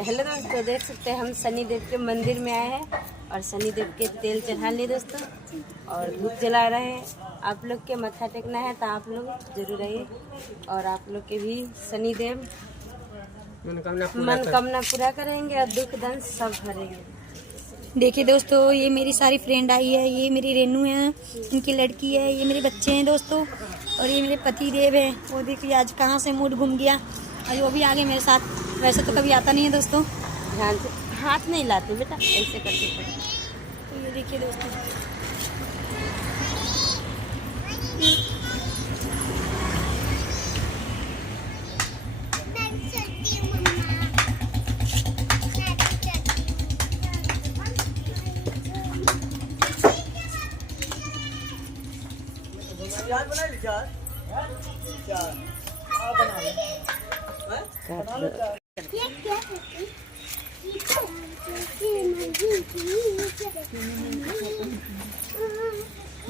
Hello दोस्तों, देख सकते हैं हम शनिदेव के मंदिर में आए हैं और शनिदेव के तेल चढ़ा लिए दोस्तों और धूप जला रहे हैं। आप लोग के मत्था टेकना है तो आप लोग जरूर आइए और आप लोग के भी शनिदेव मनोकामना पूरा करेंगे और दुख दंड सब भरेंगे। देखिए दोस्तों, ये मेरी सारी फ्रेंड आई है। ये मेरी रेनू है, इनकी लड़की है, ये मेरे बच्चे हैं दोस्तों, और ये मेरे पति देव है। वो देखिए आज कहाँ से मूड घूम गया और वो भी आगे मेरे साथ। वैसे तो कभी आता नहीं है दोस्तों। ध्यान से हाथ नहीं लाते बेटा, ऐसे करके पड़े। तो ये देखिए दोस्तों,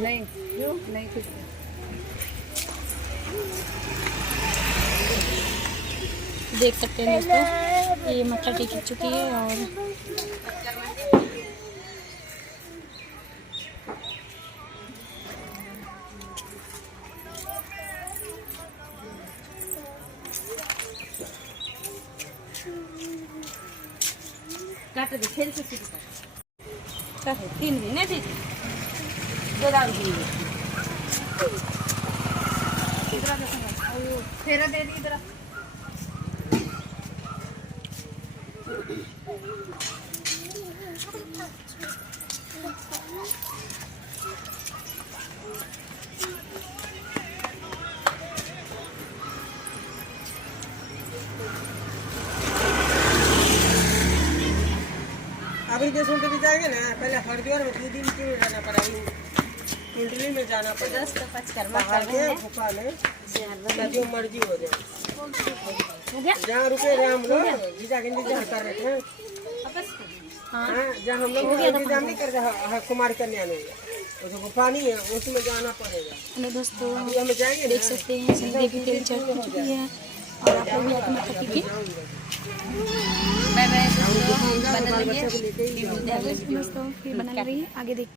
नहीं नहीं कुछ देख सकते हैं दोस्तों, ये मत्था टेक चुकी है और काट दे, खेल से शुरू कर 3 मिनट दो दाम फेरा दे दी इधर। अभी जो सुनते भी जाएंगे ना, पहले हरिद्वार में 2 दिन क्यों रहना पड़ा, कुंडली में जाना पड़ा। 10 तो 5 कर्मा बाहर के भोपाल है, जो मर्जी हो जाए। जहाँ रुके रहे हम लोग, वीजा के इंतजार कर रहे थे। हाँ, जहाँ हम लोग इंतजाम नहीं कर रहे कुमार कन्या में, जो गुफानी है उसमें जाना पड़ेगा। हेलो दोस्तों, अभी हमें जाएंगे देख सकते हैं शनिदेव की तेल चढ़ चुकी है और आप लोग भी आके मत्था टेकिए। बाय बाय दोस्तों, बना लीजिए दोस्तों फिर बना रही आगे देख।